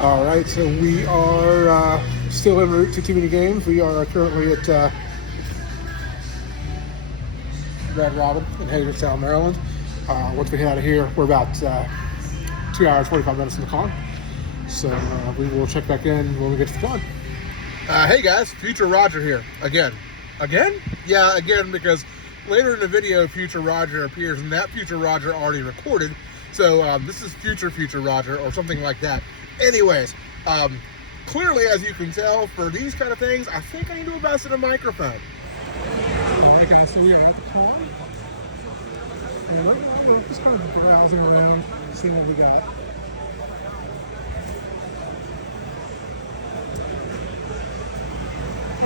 All right, so we are still en route to Too Many Games. We are currently at Red Robin in Hagerstown, Maryland. Once we head out of here, we're about 2 hours, 45 minutes in the car. So we will check back in when we get to the con. Hey guys, Future Roger here. Again? Yeah, again, because later in the video, Future Roger appears, and that Future Roger already recorded. So this is Future Roger or something like that. Anyways, clearly, as you can tell, for these kind of things, I think I need to invest in a microphone. Alright guys, so we are at the car. And we're just kind of browsing around, seeing what we got.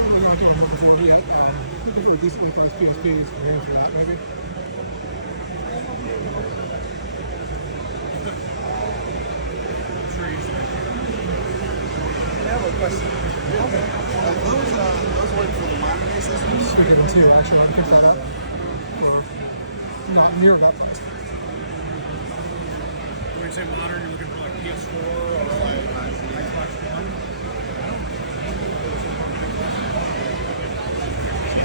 We're not getting home for yet. I think we're decently priced PSPs for that, maybe. I have a question. Those work for the modern day systems? We get them too, actually. I can pick that up for not near that price. When you say modern, you're looking for like PS4 or like Xbox One?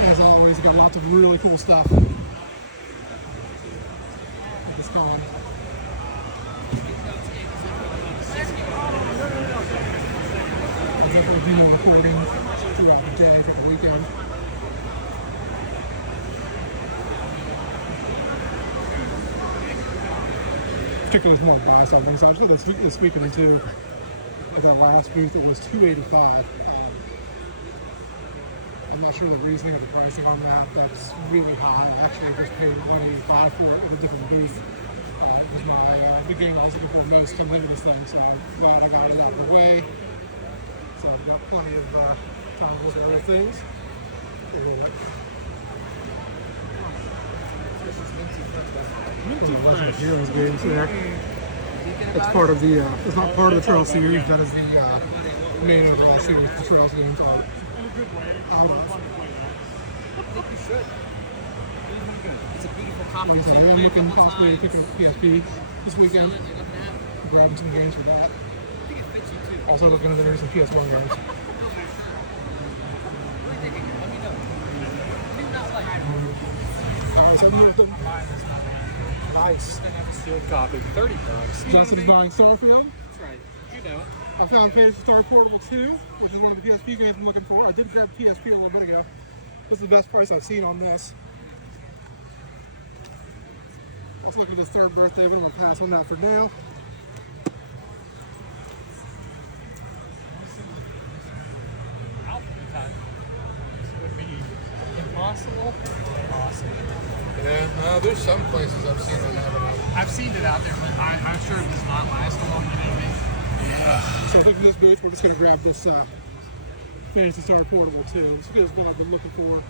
As always, got lots of really cool stuff. It's gone. There'll be more recording throughout the day for the weekend. Particularly small buys on one side. So this weekend too. At that last booth, it was $285. I'm not sure the reasoning of the pricing on that. That's really high. I actually just paid $185 for it at a different booth. It was the game I was looking for most to live this thing, so I'm glad I got it out of the way. So I've got plenty of time to look at other things. Legend of Heroes games there. It's part of the. It's not part of the Trail series. That is the main overall series. The Trails games are out of. It's a beautiful comic. I'm looking possibly picking up PSP this weekend. Grabbing some games for that. Also looking at some PS1 games. Alright, so I'm with them. Nice. Sealed copy, $30. Justin is buying Starfield. That's right. You know it. I found Phantasy Star Portable 2, which is one of the PSP games I'm looking for. I did grab PSP a little bit ago. This is the best price I've seen on this. Let's look at his third birthday. We're going to pass on that for now. Impossible? Awesome. Yeah, there's some places I've seen that have it. I've seen it out there, but I'm sure it does not last long, you know what I mean? Yeah. So look at this booth. We're just going to grab this Phantasy Star Portable 2. This is what I've been looking for.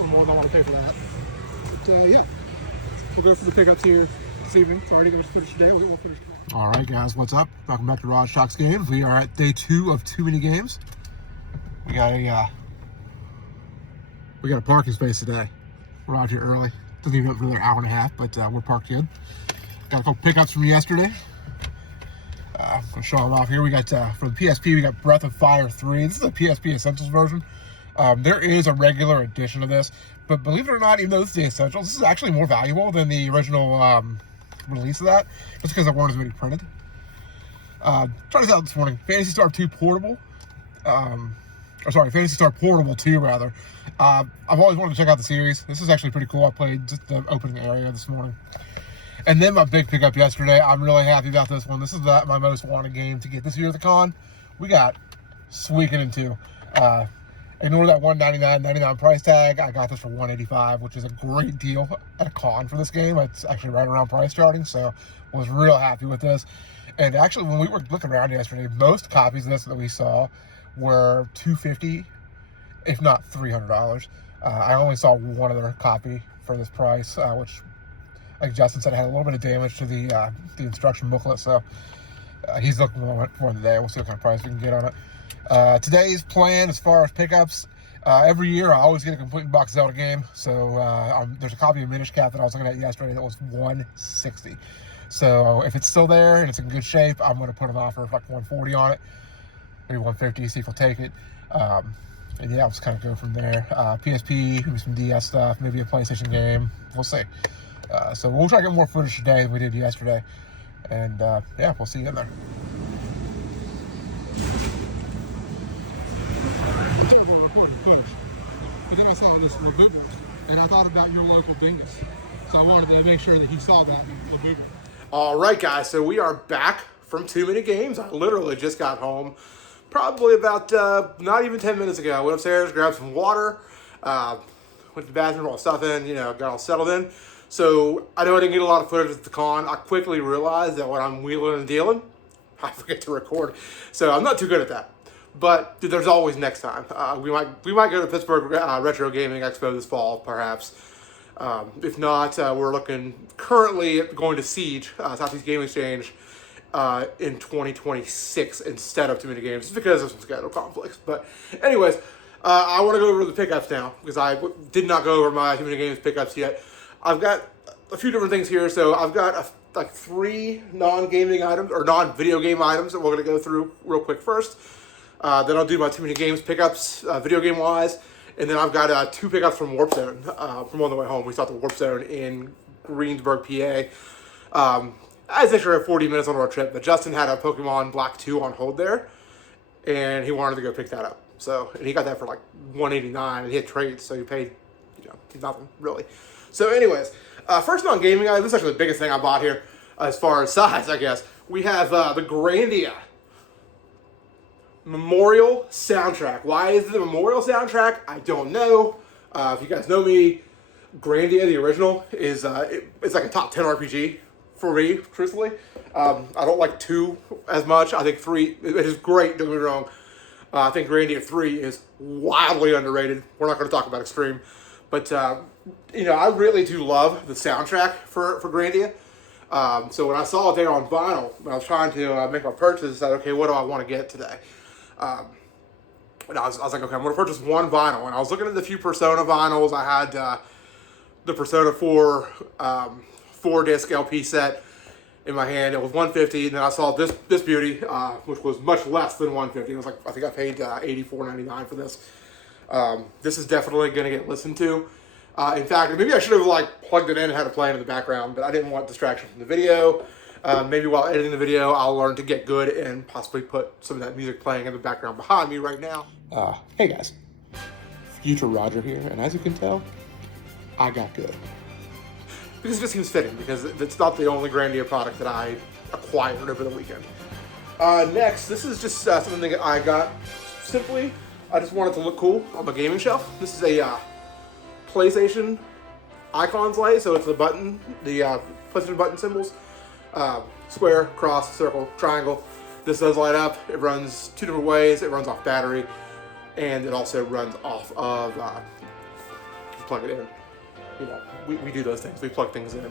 Or more than I want to pay for that. But yeah, we'll go for the pickups here this evening. It's already going to finish today. We'll finish tomorrow. All right, guys, what's up? Welcome back to Rod Shocks Games. We are at day 2 of Too Many Games. We got a parking space today. We're out here early. Doesn't even go for another hour and a half, but we're parked in. Got a couple pickups from yesterday. I'm going to show them off here. We got, for the PSP, we got Breath of Fire 3. This is a PSP Essentials version. There is a regular edition of this, but believe it or not, even though this is the Essentials, this is actually more valuable than the original release of that, just because there weren't as many printed. Tried this out this morning. Phantasy Star 2 Portable. Phantasy Star Portable 2, rather. I've always wanted to check out the series. This is actually pretty cool. I played just the opening area this morning. And then my big pickup yesterday. I'm really happy about this one. This is my most wanted game to get this year at the con. We got Suikoden 2. Ignore that $199.99 price tag. I got this for $185, which is a great deal at a con for this game. It's actually right around price starting, so I was real happy with this. And actually, when we were looking around yesterday, most copies of this that we saw were $250, if not $300. I only saw one other copy for this price, which, like Justin said, had a little bit of damage to the instruction booklet, so he's looking for it today. We'll see what kind of price we can get on it. Today's plan as far as pickups, every year I always get a complete box Zelda game. So there's a copy of Minish Cap that I was looking at yesterday that was $160. So if it's still there and it's in good shape, I'm going to put an offer of like 140 on it, maybe 150, see if we'll take it. And yeah, I'll just kind of go from there. PSP, maybe some DS stuff, maybe a PlayStation game. We'll see. So we'll try to get more footage today than we did yesterday. And yeah, we'll see you in there. Terrible recording footage. But then I saw this Labubu, and I thought about your local dingus. So I wanted to make sure that he saw that Labubu. All right, guys. So we are back from Too Many Games. I literally just got home. Probably about not even 10 minutes ago. I went upstairs, grabbed some water, went to the bathroom, all stuff in, got all settled in. So I know I didn't get a lot of footage at the con. I quickly realized that when I'm wheeling and dealing, I forget to record. So I'm not too good at that. But dude, there's always next time. We might go to Pittsburgh Retro Gaming Expo this fall, perhaps. If not, we're looking currently at going to Siege, Southeast Game Exchange, in 2026 instead of Too Many Games, just because of some schedule conflicts. But anyways, I want to go over the pickups now, because I did not go over my Too Many Games pickups yet. I've got a few different things here. So I've got like 3 non-gaming items, or non-video game items, that we're going to go through real quick first. Then I'll do my Too Many Games pickups, video game wise. And then I've got 2 pickups from Warp Zone, from on the way home. We stopped at Warp Zone in Greensburg, PA. I was actually 40 minutes on our trip, but Justin had a Pokemon Black 2 on hold there, and he wanted to go pick that up. So, and he got that for like $189, and he had trades, so he paid, nothing really. So, anyways, first non-gaming item. This is actually the biggest thing I bought here, as far as size, I guess. We have the Grandia Memorial Soundtrack. Why is it the Memorial Soundtrack? I don't know. If you guys know me, Grandia, the original, is it's like a top 10 RPG. For me, truthfully. I don't like 2 as much. I think 3, it is great, don't get me wrong. I think Grandia 3 is wildly underrated. We're not going to talk about Extreme. But, I really do love the soundtrack for Grandia. So when I saw it there on vinyl, when I was trying to make my purchase, I said, okay, what do I want to get today? And I was like, okay, I'm going to purchase 1 vinyl. And I was looking at the few Persona vinyls. I had the Persona 4... 4-disc LP set in my hand. It was $150, and then I saw this beauty, which was much less than $150. It was like, I think I paid $84.99 for this. This is definitely going to get listened to. In fact, maybe I should have plugged it in and had it playing in the background, but I didn't want distraction from the video. Maybe while editing the video, I'll learn to get good and possibly put some of that music playing in the background behind me right now. Hey guys, Future Roger here, and as you can tell, I got good. Because it just seems fitting, because it's not the only Grandia product that I acquired over the weekend. Next, this is just something that I got simply. I just wanted to look cool on my gaming shelf. This is a PlayStation icons light, so it's the button, the PlayStation button symbols. Square, cross, circle, triangle. This does light up. It runs 2 different ways. It runs off battery, and it also runs off of, plug it in. We do those things. We plug things in.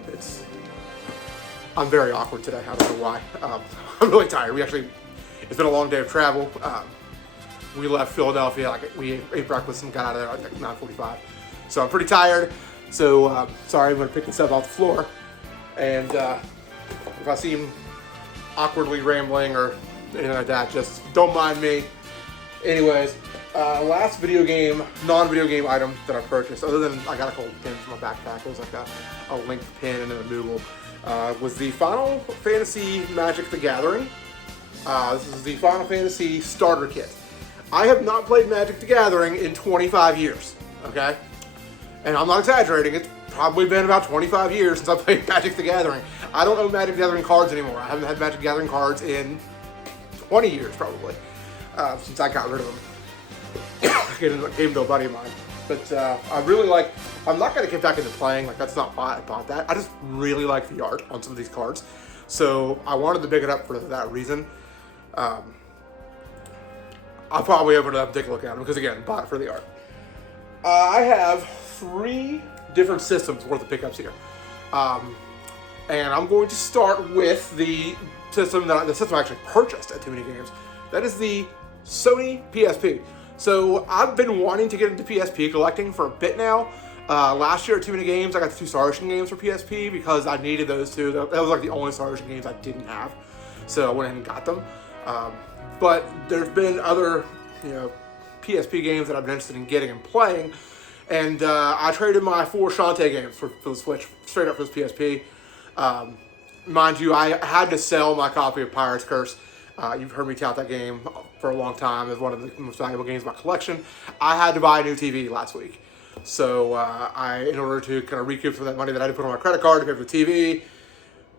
I'm very awkward today. I don't know why. I'm really tired. It's been a long day of travel. We left Philadelphia, we ate breakfast and got out of there at 9:45. So I'm pretty tired. So sorry, I'm going to pick this up off the floor. And if I seem awkwardly rambling or anything like that, just don't mind me. Anyways, last non-video game item that I purchased, other than I got a couple pins in my backpack, it was like a Link pin and a Moogle, was the Final Fantasy Magic the Gathering. This is the Final Fantasy Starter Kit. I have not played Magic the Gathering in 25 years, okay? And I'm not exaggerating, it's probably been about 25 years since I played Magic the Gathering. I don't own Magic the Gathering cards anymore. I haven't had Magic the Gathering cards in 20 years, probably, since I got rid of them. I gave them to a buddy of mine. But I really I'm not going to get back into playing, that's not why I bought that. I just really like the art on some of these cards. So I wanted to pick it up for that reason. I'll probably open it up and take a look at them, because again, bought it for the art. I have 3 different systems worth of pickups here. And I'm going to start with the system I actually purchased at Too Many Games. That is the Sony PSP. So I've been wanting to get into PSP collecting for a bit now. Last year at Too Many Games, I got the 2 Star Ocean games for PSP because I needed those 2. That was like the only Star Ocean games I didn't have, so I went ahead and got them. But there's been other, PSP games that I've been interested in getting and playing, and I traded my 4 Shantae games for the Switch straight up for this PSP. Mind you, I had to sell my copy of Pirate's Curse. You've heard me tout that game for a long time as one of the most valuable games in my collection. I had to buy a new TV last week. So in order to kind of recoup some of that money that I had to put on my credit card to pay for the TV,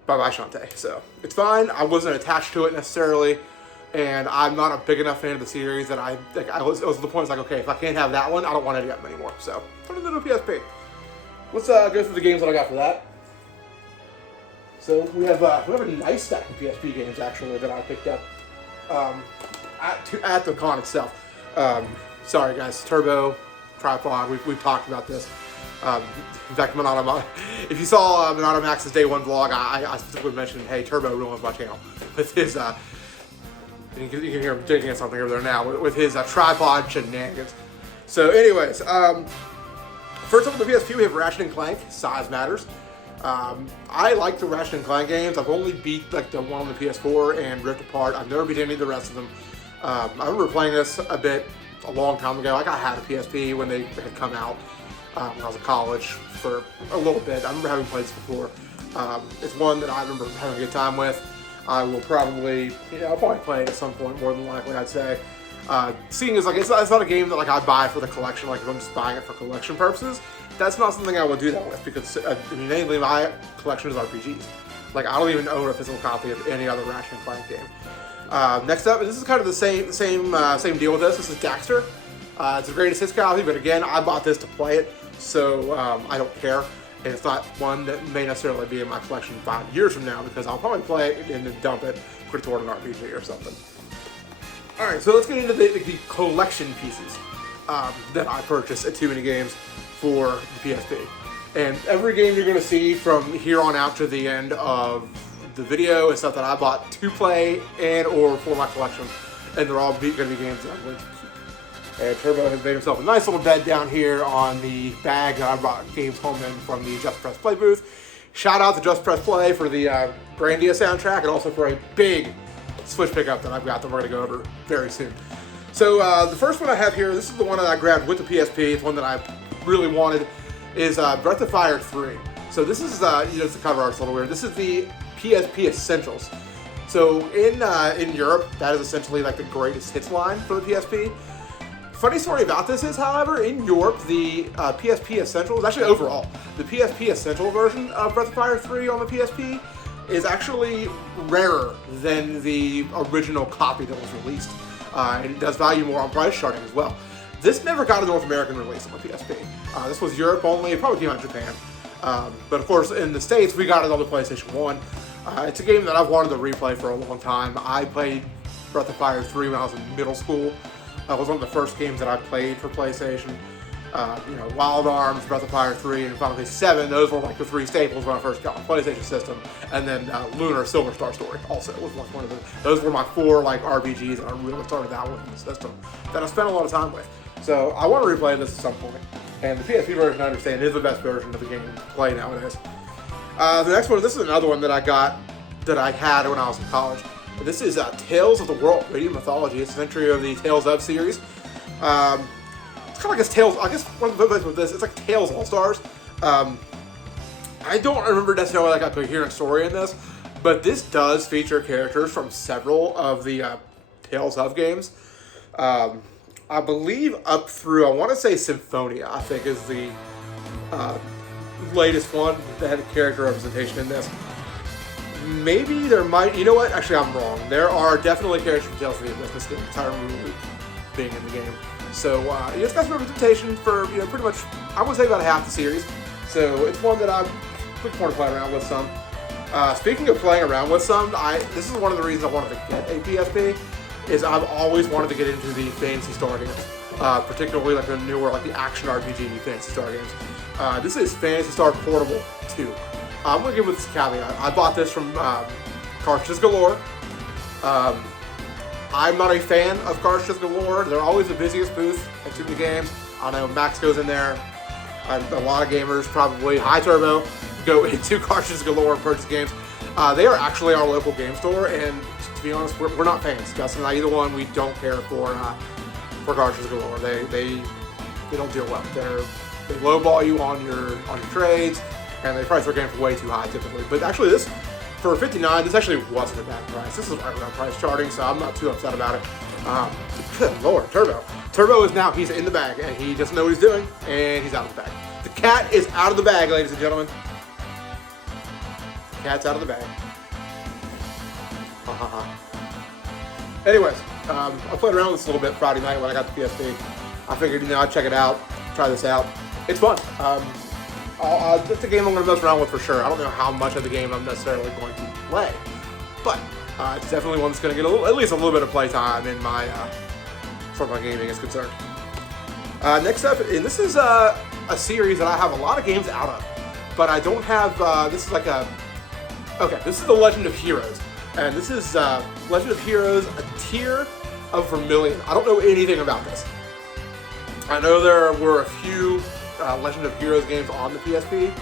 bye-bye Shantae. So it's fine. I wasn't attached to it necessarily, and I'm not a big enough fan of the series that it was the point, it's like, okay, if I can't have that one, I don't want any of them anymore. So put it into the PSP. Let's go through the games that I got for that. So we have a nice stack of PSP games actually that I picked up at the con itself. Sorry guys, Turbo, Tripod, we've talked about this. In fact, if you saw Monado Max's Day 1 vlog, I specifically mentioned, hey, Turbo ruins my channel with his, you can hear him digging at something over there now, with his tripod shenanigans. So anyways, first up on the PSP, we have Ratchet & Clank, Size Matters. I like the Ratchet & Clank games. I've only beat like the one on the PS4 and Rift Apart. I've never beat any of the rest of them. I remember playing this a long time ago. I had a PSP when they had come out when I was in college for a little bit. I remember having played this before. It's one that I remember having a good time with. I will probably, I'll probably play it at some point, more than likely, I'd say. Seeing as like it's not a game that like I buy for the collection. Like if I'm just buying it for collection purposes, that's not something I would do that with because mainly my collection is RPGs. Like I don't even own a physical copy of any other Ratchet & Clank game. Next up, this is kind of the same deal with this. This is Daxter. It's a greatest hits copy, but again, I bought this to play it, so I don't care. And it's not one that may necessarily be in my collection 5 years from now because I'll probably play it and then dump it, put it toward an RPG or something. All right, so let's get into the collection pieces that I purchased at Too Many Games for the PSP. And every game you're going to see from here on out to the end of the video is stuff that I bought to play and or for my collection. And they're all going to be games that I'm going to keep. And Turbo has made himself a nice little bed down here on the bag that I brought games home in from the Just Press Play booth. Shout out to Just Press Play for the Grandia soundtrack and also for a big Switch pickup that I've got that we're going to go over very soon. So the first one I have here, this is the one that I grabbed with the PSP. It's one that I really wanted, is Breath of Fire 3. So this is, it's the cover art's a little weird. This is the PSP Essentials. So in Europe, that is essentially like the greatest hits line for the PSP. Funny story about this is, however, in Europe, the PSP Essentials, actually overall, the PSP Essential version of Breath of Fire 3 on the PSP is actually rarer than the original copy that was released. And it does value more on price charting as well. This never got a North American release on the PSP. This was Europe only, it probably came out in Japan. But of course, in the States, we got it on the PlayStation 1. It's a game that I've wanted to replay for a long time. I played Breath of Fire 3 when I was in middle school. It was one of the first games that I played for PlayStation. Wild Arms, Breath of Fire 3, and Final Fantasy 7. Those were like the 3 staples when I first got my PlayStation system. And then Lunar Silver Star Story also was one of them. Those were my 4 like RPGs, and I really started out with in the system that I spent a lot of time with. So I want to replay this at some point. And the PSP version, I understand, is the best version of the game to play nowadays. The next one, this is another one that I had when I was in college. This is Tales of the World, Radiant Mythology. It's an entry of the Tales of series. It's kind of like it's Tales, I guess one of the best with this, it's like Tales All-Stars. I don't remember necessarily like a coherent story in this, but this does feature characters from several of the Tales of games. I believe up through, I want to say Symphonia, I think is the latest one that had a character representation in this. Maybe there might, you know what, actually I'm wrong. There are definitely characters from Tales of the Abyss in this game, because I remember Luke being in the game. So, it's got some representation for, pretty much, I would say about half the series. So, it's one that I'm looking forward to playing around with some. Speaking of playing around with some, this is one of the reasons I wanted to get a PSP, is I've always wanted to get into the Phantasy Star games. Particularly like the newer, like the action RPG Phantasy Star games. This is Phantasy Star Portable 2. I'm going to give it this caveat. I bought this from Cartridges Galore. I'm not a fan of Cartridges Galore. They're always the busiest booth at Too Many Games. I know Max goes in there A lot of gamers probably high turbo go into Cartridges Galore and purchase games. They are actually our local game store, and to be honest, we're not fans. Justin and I, either one, we don't care for Cartridges Galore. They don't deal well. They lowball you on your trades, and they price their game for way too high typically. But actually, this for $59, this actually wasn't a bad price. This is right around price charting, so I'm not too upset about it. Good Lord, Turbo. Turbo is now, he's in the bag, and he doesn't know what he's doing, and he's out of the bag. The cat is out of the bag, ladies and gentlemen. The cat's out of the bag. Anyways, I played around with this a little bit Friday night when I got the PSP. I figured, I'd check it out, try this out. It's fun. It's a game I'm going to mess around with for sure. I don't know how much of the game I'm necessarily going to play, but it's definitely one that's going to get at least a little bit of playtime in my as far as my gaming is concerned. Next up, and this is a series that I have a lot of games out of, but I don't have. This is like this is the Legend of Heroes, and this is Legend of Heroes: A Tear of Vermilion. I don't know anything about this. I know there were a few Legend of Heroes games on the PSP.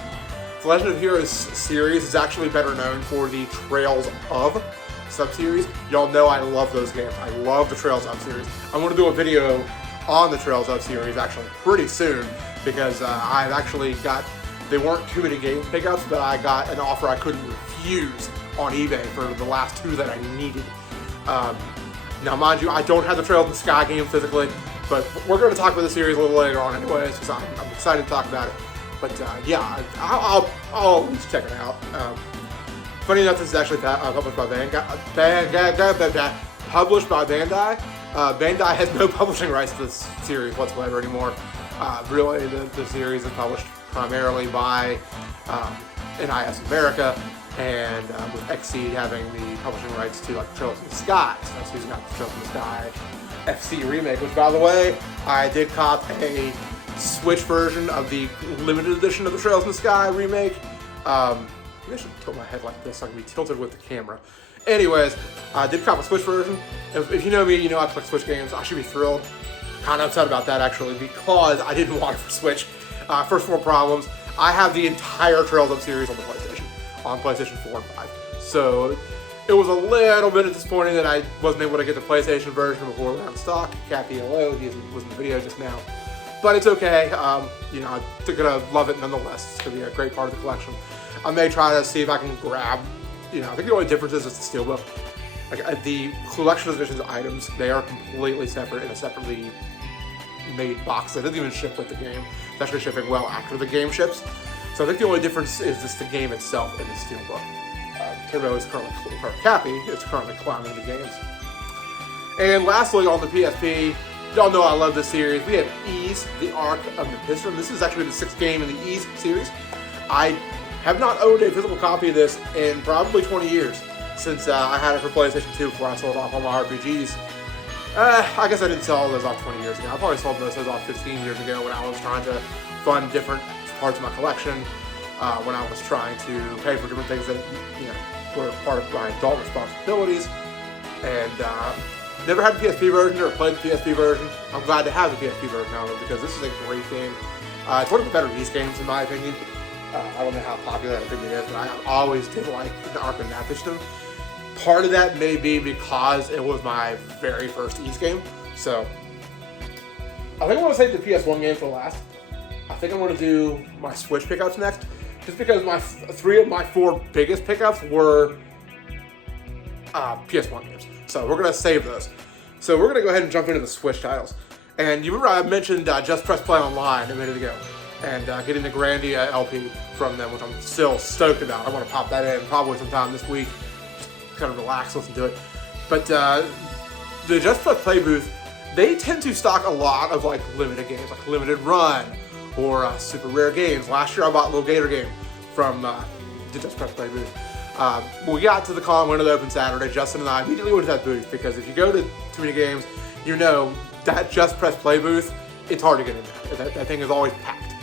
The Legend of Heroes series is actually better known for the Trails of sub-series. Y'all know I love those games. I love the Trails of series. I'm going to do a video on the Trails of series actually pretty soon, because I've actually got, they weren't too many game pickups, but I got an offer I couldn't refuse on eBay for the last two that I needed. Now mind you, I don't have the Trails in the Sky game physically, but we're going to talk about the series a little later on anyways, because I'm excited to talk about it. But yeah, I'll at least check it out. Funny enough, this is actually published by Bandai. Bandai has no publishing rights to this series whatsoever anymore. Really, the series is published primarily by NIS America, and with Xseed having the publishing rights to like Trails in the Sky. So that's who's got the Trails in the Sky FC remake, which by the way, I did cop a Switch version of the limited edition of the Trails in the Sky remake. Maybe I should tilt my head like this so I can be tilted with the camera. Anyways, I did cop a Switch version. If you know me, you know I collect Switch games. I should be thrilled. Kind of upset about that actually, because I didn't want it for Switch. First world problems. I have the entire Trails of series on the PlayStation, on PlayStation 4 and 5. So it was a little bit disappointing that I wasn't able to get the PlayStation version before it went on stock. Cat PLO, he was in the video just now. But it's okay. I'm gonna love it nonetheless. It's gonna be a great part of the collection. I may try to see if I can grab, I think the only difference is it's the steelbook. Like the collection editions items, they are completely separate in a separately made box that doesn't even ship with the game. It's actually shipping well after the game ships. So I think the only difference is just the game itself in the steelbook. Turbo is currently, or Cappy is currently clowning the games. And lastly, on the PSP, y'all know I love this series. We have Ys, the Arc of Mephiston. This is actually the 6th game in the Ys series. I have not owned a physical copy of this in probably 20 years, since I had it for PlayStation 2 before I sold off all my RPGs. I guess I didn't sell those off 20 years ago. I probably sold those off 15 years ago when I was trying to fund different parts of my collection, when I was trying to pay for different things that were part of my adult responsibilities. And never had the PSP version, never played the PSP version. I'm glad to have the PSP version now, because this is a great game. It's one of the better Ys games in my opinion. I don't know how popular that opinion is, but I always did like the Arc of Mephiston. Part of that may be because it was my very first Ys game. So I think I'm going to save the PS1 game for last. I think I'm going to do my Switch pickups next, just because my 3 of my 4 biggest pickups were PS1 games. So we're going to save those. So we're going to go ahead and jump into the Switch titles. And you remember I mentioned Just Press Play Online a minute ago, and getting the Grandia LP from them, which I'm still stoked about. I want to pop that in probably sometime this week. Just kind of relax, listen to it. But the Just Press Play booth, they tend to stock a lot of like limited games, like Limited Run or super rare games. Last year I bought Little Gator Game from the Just Press Play booth. When we got to the con when it opened Saturday, Justin and I immediately went to that booth, because if you go to too many games, you know that Just Press Play booth, it's hard to get in there. That thing is always packed.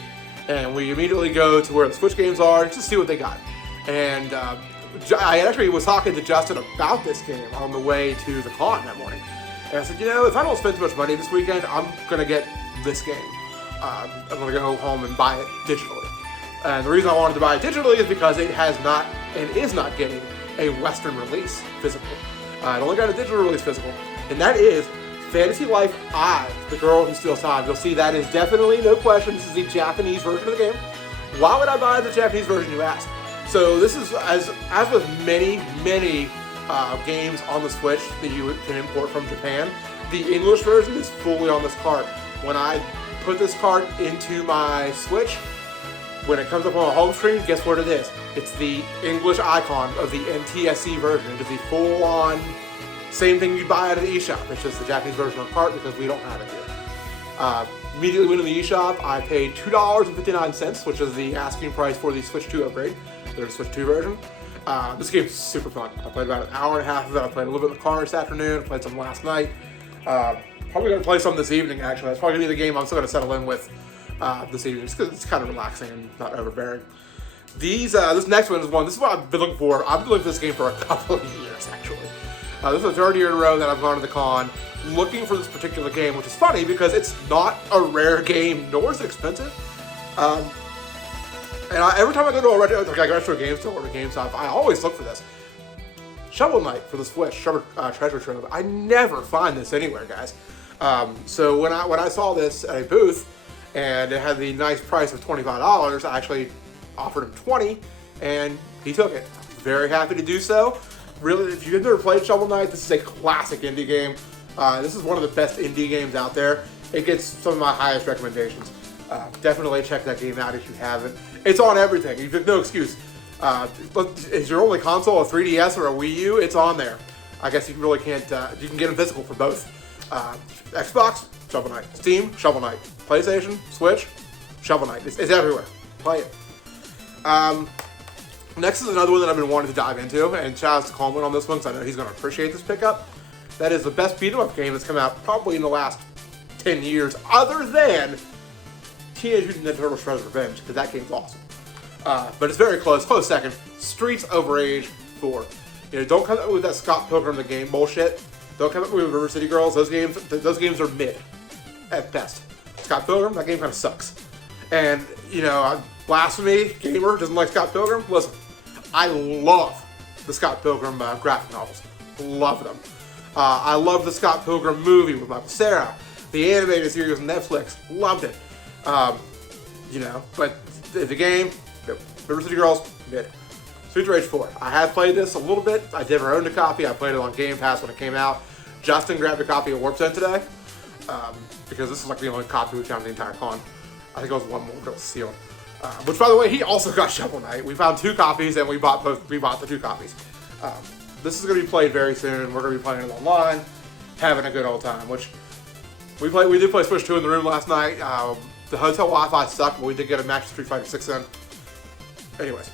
And we immediately go to where the Switch games are just to see what they got. And I actually was talking to Justin about this game on the way to the con that morning. And I said, if I don't spend too much money this weekend, I'm going to get this game. I'm going to go home and buy it digitally. And the reason I wanted to buy it digitally is because it has not and is not getting a Western release physical. It only got a digital release physical, and that is Fantasy Life I, The Girl Who Steals Time. You'll see that is definitely, no question, this is the Japanese version of the game. Why would I buy the Japanese version, you ask? So this is, as with many games on the Switch that you can import from Japan, the English version is fully on this card. When I put this card into my Switch, when it comes up on the home screen, guess what it is? It's the English icon of the NTSC version. It is the full-on same thing you'd buy out of the eShop. It's just the Japanese version on cart because we don't have it here. Immediately went to the eShop. I paid $2.59, which is the asking price for the Switch 2 upgrade. There's a Switch 2 version. This game's super fun. I played about an hour and a half of it. I played a little bit in the car this afternoon. Played some last night. Probably going to play some this evening, actually. That's probably going to be the game I'm still going to settle in with this evening, just because it's kind of relaxing and not overbearing. This next one is one. This is what I've been looking for. I've been looking for this game for a couple of years, actually. This is the third year in a row that I've gone to the con looking for this particular game, which is funny because it's not a rare game, nor is it expensive. Every time I go to a retro game store or a GameStop, I always look for this. Shovel Knight for the Switch, Treasure Trove. I never find this anywhere, guys. So when I saw this at a booth and it had the nice price of $25, I actually offered him $20, and he took it. Very happy to do so. Really, if you've never played Shovel Knight, this is a classic indie game. This is one of the best indie games out there. It gets some of my highest recommendations. Definitely check that game out if you haven't. It's on everything. You have no excuse. Is your only console a 3DS or a Wii U? It's on there. I guess you really can't. You can get them physical for both. Xbox, Shovel Knight. Steam, Shovel Knight. PlayStation, Switch, Shovel Knight. It's everywhere. Play it. Next is another one that I've been wanting to dive into, and shout out to Coleman on this one because I know he's going to appreciate this pickup. That is the best beat-em-up game that's come out probably in the last 10 years, other than Teenage Mutant Ninja Turtles Shredder's Revenge, because that game's awesome. But it's very close second. Streets of Rage 4. Don't come up with that Scott Pilgrim the game bullshit. Don't come up with River City Girls. Those games are mid at best. Scott Pilgrim, that game kind of sucks. And Blasphemy gamer doesn't like Scott Pilgrim. Listen, I love the Scott Pilgrim graphic novels. Love them. I love the Scott Pilgrim movie with Michael Cera. The animated series on Netflix. Loved it. But the game, River City Girls, mid. Streets of Rage 4. I have played this a little bit. I never owned a copy. I played it on Game Pass when it came out. Justin grabbed a copy of Warp's End today because this is like the only copy we found in the entire con. I think it was one more that was sealed. Which, by the way, he also got Shovel Knight. We found 2 copies, and we bought the 2 copies. This is going to be played very soon. We're going to be playing it online, having a good old time. Which we did play Switch 2 in the room last night. The hotel Wi-Fi sucked, but we did get a match of Street Fighter 6 in. Anyways,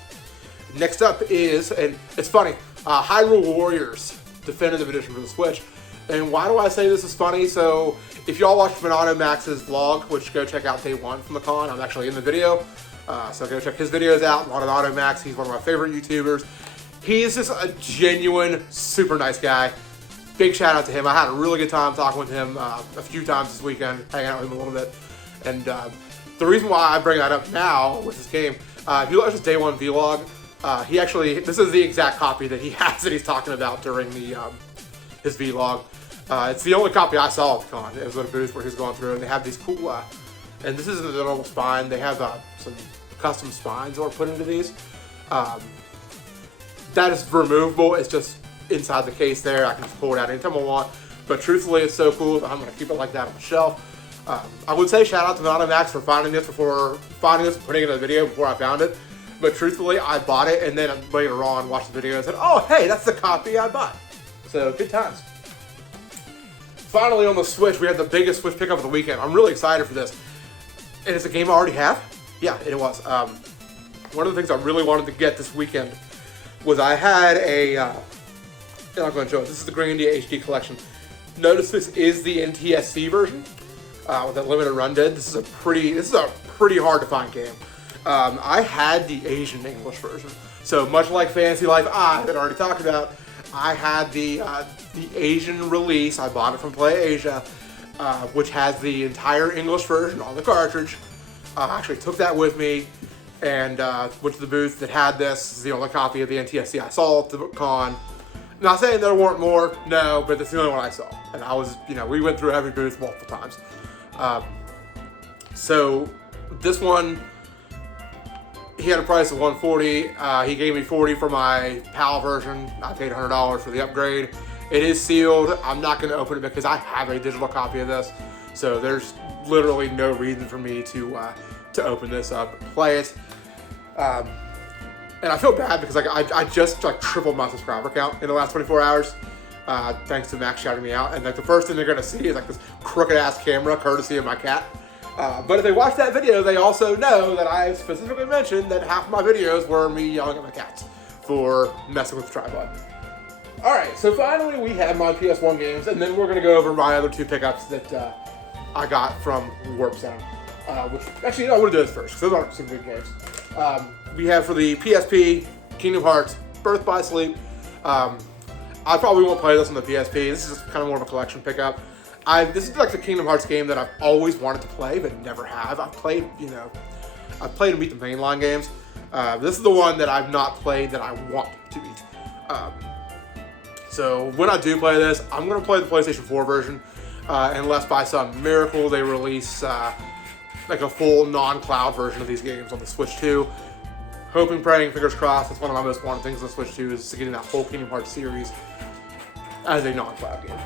next up is, and it's funny, Hyrule Warriors Definitive Edition for the Switch. And why do I say this is funny? So, if y'all watched Monado Max's vlog, which go check out day 1 from the con, I'm actually in the video. So go check his videos out. Monado Max, he's one of my favorite YouTubers. He's just a genuine, super nice guy. Big shout out to him. I had a really good time talking with him a few times this weekend, hanging out with him a little bit. And the reason why I bring that up now with this game, if you watch his day 1 vlog, this is the exact copy that he has that he's talking about during his vlog. It's the only copy I saw at the con. It was at a booth where he's going through, and they have these cool, and this isn't the normal spine. They have some custom spines that were put into these. That is removable. It's just inside the case there. I can just pull it out anytime I want. But truthfully, it's so cool that I'm going to keep it like that on the shelf. I would say shout out to Monado Max for finding this and putting it in the video before I found it. But truthfully, I bought it, and then later on watched the video and said, oh, hey, that's the copy I bought. So, good times. Finally, on the Switch, we had the biggest Switch pickup of the weekend. I'm really excited for this. And it's a game I already have? Yeah, it was. One of the things I really wanted to get this weekend was I had I'm not going to show it. This is the Grandia HD Collection. Notice this is the NTSC version with that limited run did. This is a pretty hard to find game. I had the Asian English version. So much like Fantasy Life I that I already talked about, I had the Asian release. I bought it from Play Asia. which has the entire English version on the cartridge. I actually took that with me and went to the booth that had this. This is the only copy of the NTSC I saw at the con. Not saying there weren't more, no, but that's the only one I saw. And I was, we went through every booth multiple times. So this one, he had a price of $140. He gave me $40 for my PAL version. I paid $100 for the upgrade. It is sealed. I'm not going to open it because I have a digital copy of this. So there's literally no reason for me to open this up and play it. And I feel bad because I just tripled my subscriber count in the last 24 hours. Thanks to Max shouting me out. And the first thing they're going to see is this crooked ass camera courtesy of my cat. But if they watch that video, they also know that I specifically mentioned that half of my videos were me yelling at my cats for messing with the tripod. Alright, so finally we have my PS1 games, and then we're going to go over my other two pickups that I got from Warp Zone. Which, actually, no, I want to do this first, because those aren't some big games. We have for the PSP, Kingdom Hearts, Birth by Sleep. I probably won't play this on the PSP. This is kind of more of a collection pickup. This is the Kingdom Hearts game that I've always wanted to play, but never have. I've played and beat the mainline games. This is the one that I've not played that I want to beat. So when I do play this, I'm going to play the PlayStation 4 version, unless by some miracle they release a full non-cloud version of these games on the Switch 2. Hoping, praying, fingers crossed. That's one of my most wanted things on the Switch 2 is getting that whole Kingdom Hearts series as a non-cloud game.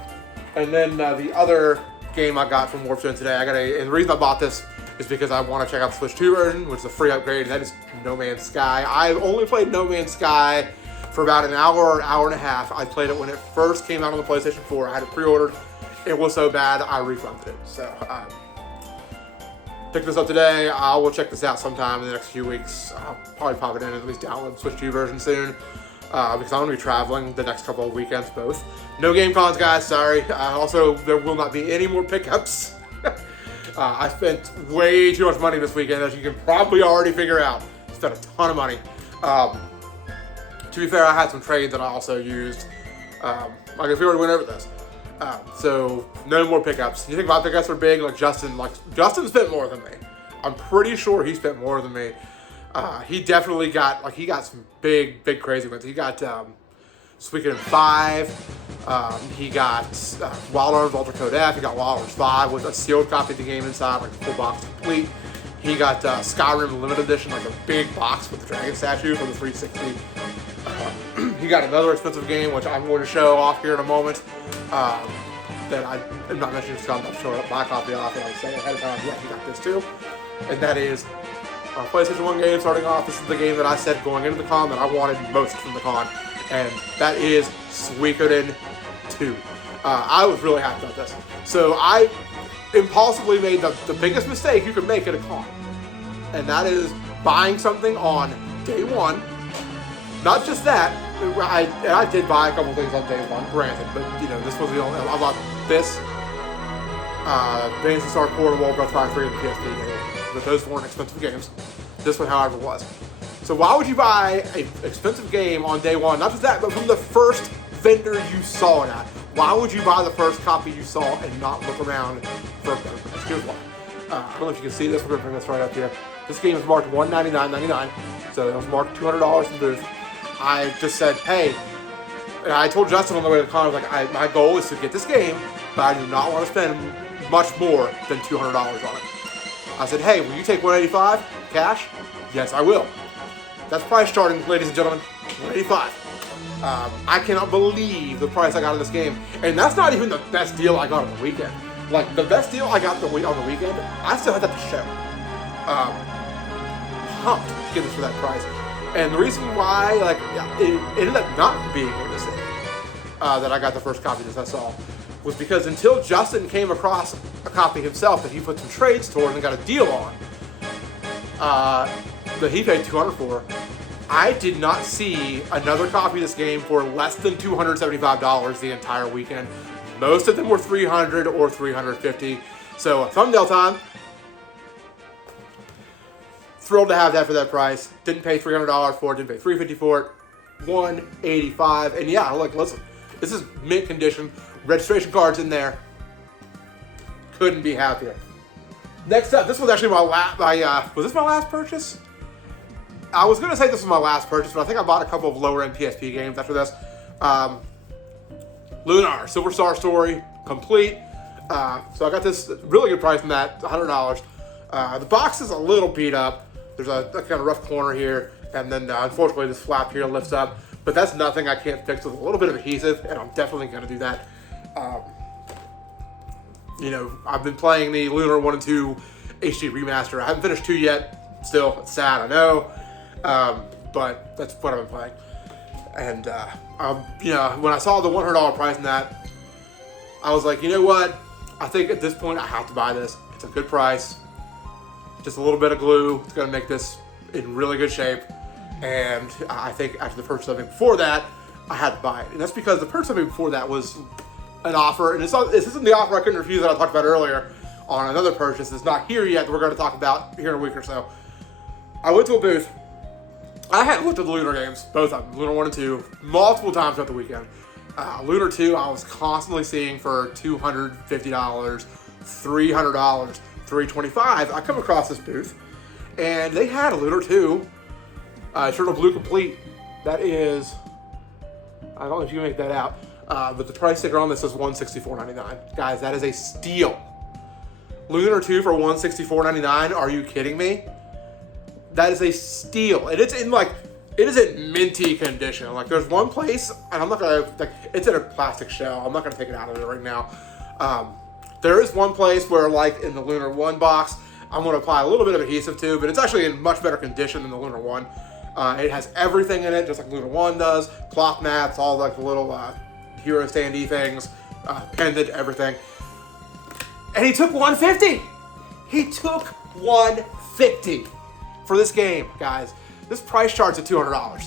And then the other game I got from Warp Zone today, and the reason I bought this is because I want to check out the Switch 2 version, which is a free upgrade, and that is No Man's Sky. I've only played No Man's Sky for about an hour or an hour and a half. I played it when it first came out on the PlayStation 4. I had it pre-ordered. It was so bad, I refunded it. So, picked this up today. I will check this out sometime in the next few weeks. I'll probably pop it in and at least download the Switch 2 version soon. Because I'm going to be traveling the next couple of weekends both. No game cons, guys, sorry. Also, there will not be any more pickups. I spent way too much money this weekend, as you can probably already figure out. Spent a ton of money. To be fair, I had some trades that I also used. I guess we already went over this. So, no more pickups. You think my pickups are big? Justin spent more than me. I'm pretty sure he spent more than me. He definitely got, he got some big, crazy ones. He got Suikoden 5. He got Wild Arms Ultra Code F. He got Wild Arms 5 with a sealed copy of the game inside, a full box complete. He got Skyrim Limited Edition, a big box with the dragon statue for the 360. He got another expensive game, which I'm going to show off here in a moment. That I'm not mentioning because I'm not showing up my copy off, and I say ahead of time, yeah, he got this too. And that is our PlayStation 1 game starting off. This is the game that I said going into the con that I wanted most from the con, and that is Suikoden 2. I was really happy about this. So I impulsively made the biggest mistake you could make at a con, and that is buying something on day one. Not just that, I did buy a couple things on day one, granted, but this was the only. I bought this, Phantasy Star Portable, Breath of Fire 3, and the PSP game. But those weren't expensive games. This one, however, was. So why would you buy an expensive game on day one? Not just that, but from the first vendor you saw it at. Why would you buy the first copy you saw and not look around for a better price? Here's why. I don't know if you can see this. We're going to bring this right up here. This game is marked $199.99, so it was marked $200 in the booth. I just said, hey, and I told Justin on the way to the con, I was like, my goal is to get this game, but I do not want to spend much more than $200 on it. I said, hey, will you take $185 cash? Yes, I will. That's price starting, ladies and gentlemen, $185. I cannot believe the price I got on this game, and that's not even the best deal I got on the weekend. The best deal I got on the weekend, I still had that to show. Pumped to get this for that price. And the reason why, it ended up not being a mistake that I got the first copy that I saw was because until Justin came across a copy himself that he put some trades toward and got a deal on, that he paid $200 for, I did not see another copy of this game for less than $275 the entire weekend. Most of them were $300 or $350. So thumbnail time. Thrilled to have that for that price. Didn't pay $300 for it. Didn't pay $350 for it. $185. And yeah, listen. This is mint condition. Registration card's in there. couldn't be happier. Next up, this was actually was this my last purchase? I was gonna say this was my last purchase, but I think I bought a couple of lower end PSP games after this. Lunar Silver Star Story complete. So I got this really good price on that, $100. The box is a little beat up. There's a kind of rough corner here, and then unfortunately this flap here lifts up. But that's nothing I can't fix with a little bit of adhesive, and I'm definitely gonna do that. You know, I've been playing the Lunar 1 and 2 HD remaster. I haven't finished 2 yet. Still, it's sad, I know. But that's what I've been playing. And, you know, when I saw the $100 price in that, I was like, you know what? I think at this point I have to buy this. It's a good price. Just a little bit of glue. It's going to make this in really good shape. And I think after the purchase of it before that, I had to buy it. And that's because the purchase of it before that was an offer. And this isn't the offer I couldn't refuse that I talked about earlier on another purchase. It's not here yet that we're going to talk about here in a week or so. I went to a booth. I had looked at the Lunar games, both of them, Lunar 1 and 2, multiple times throughout the weekend. Lunar 2, I was constantly seeing for $250, $300, $325. I come across this booth, and they had a Lunar 2 Eternal Blue Complete. That is, I don't know if you can make that out, but the price sticker on this is $164.99. Guys, that is a steal. Lunar 2 for $164.99. Are you kidding me? That is a steal, and it's in like, it is in minty condition. Like, there's one place, and I'm not gonna, like, it's in a plastic shell. I'm not gonna take it out of it right now. There is one place where, like, in the Lunar 1 box, I'm gonna apply a little bit of adhesive to, but it's actually in much better condition than the Lunar 1. It has everything in it, just like Lunar 1 does. Cloth mats, all like the little hero standee things, pendant, everything. And he took $150. He took $150 for this game, guys. This price chart's at $200.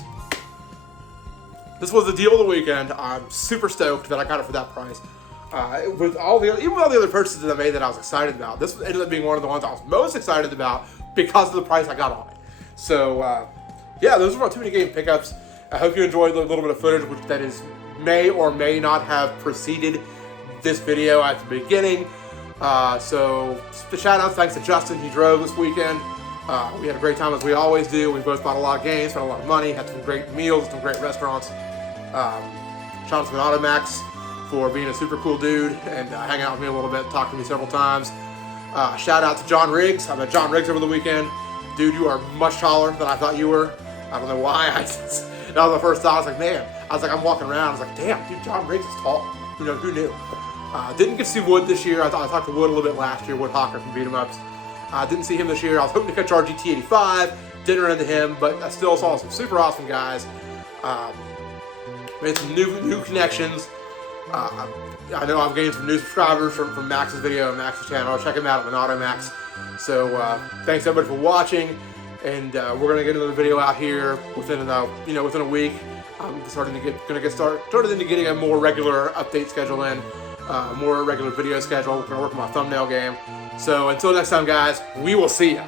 This was the deal of the weekend. I'm super stoked that I got it for that price. With all the other purchases that I made that I was excited about, this ended up being one of the ones I was most excited about because of the price I got on it. So, yeah, those are my too many game pickups. I hope you enjoyed the little bit of footage that may or may not have preceded this video at the beginning. So, shout out, thanks to Justin. He drove this weekend. We had a great time as we always do. We both bought a lot of games, spent a lot of money, had some great meals, some great restaurants. Shout out to Automax for being a super cool dude and hanging out with me a little bit, talking to me several times. Shout out to John Riggs. I met John Riggs over the weekend. Dude, you are much taller than I thought you were. I don't know why. That was the first thought. I was like, man. I'm walking around. I was like, damn, dude, John Riggs is tall. You know, who knew? Didn't get to see Wood this year. I talked to Wood a little bit last year, Wood Hawker from Beat 'em Ups. Didn't see him this year. I was hoping to catch RGT85. Didn't run into him, but I still saw some super awesome guys. Made some new connections. I know I've gained some new subscribers from Max's video and Max's channel. Check him out at Monado Max. So thanks everybody for watching, and we're gonna get another video out here within a week. I'm starting to get started into getting a more regular update schedule in, more regular video schedule. We're gonna work on my thumbnail game. So until next time, guys, we will see ya.